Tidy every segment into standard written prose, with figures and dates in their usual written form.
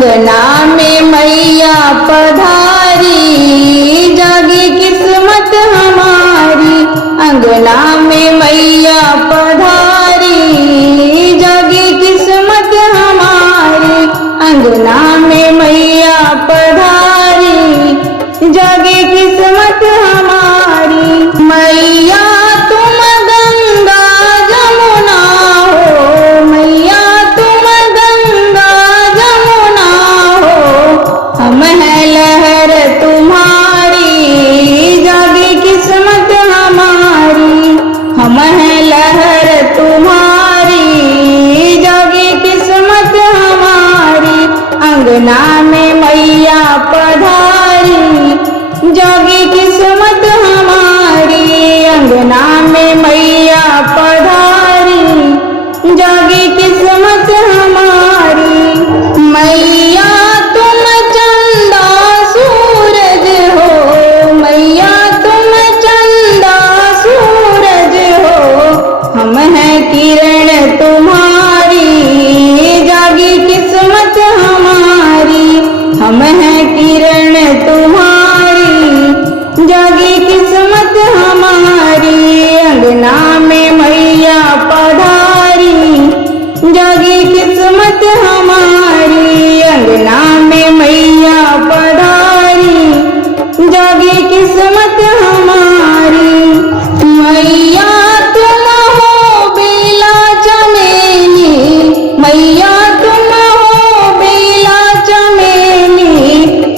अंगना में मैया पधारी, जागी किस्मत हमारी। अंगना में मैया पधारी, जागी किस्मत हमारी। अंगना में मैया पधारी, जागी किस्मत हमारी। मैया तुम गंगा जमुना हो, मैया तुम गंगा जमुना हो। हम हैं लहर तुम्हारी, जागी किस्मत हमारी। हम हैं लहर तुम्हारी, जागी किस्मत हमारी। अंगना में मैया पधारी, जागी किस्मत हमारी। अंगना में मैया पधारी, जागी किस्मत हमारी। मैया तुम चंदा सूरज हो, मैया तुम चंदा सूरज हो। हम हैं किरण तुम्हारी, जागी किस्मत हमारी। हम हैं किरण तुम्हारी, जागी किस्मत हमारी। अंगना में मैया पधारी, जागी किस्मत हमारी। अंगना में मैया पधारी, जागी किस्मत हमारी। मैया तुम हो बेला चमेली, मैया तुम हो बेला चमेली।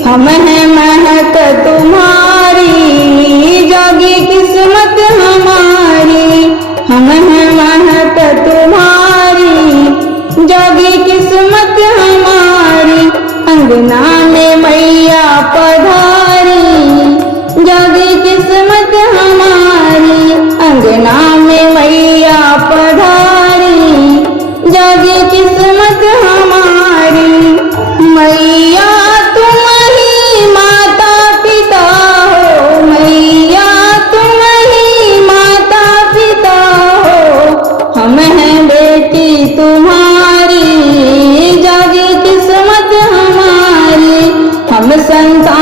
हम हैं महक तुम्हारी, जागी किस्मत हमारी। हम हैं महक तुम्हारी, जागी किस्मत हमारी। अंगना में मैया पधारी, जागी किस्मत हमारी। अंगना में मैया पधारी, जागी किस्मत हमारी। मैया तुम ही माता पिता हो, मैया तुम ही माता पिता हो। हम हैं बेटी तुम्हारी, जागी किस्मत हमारी। हम संतान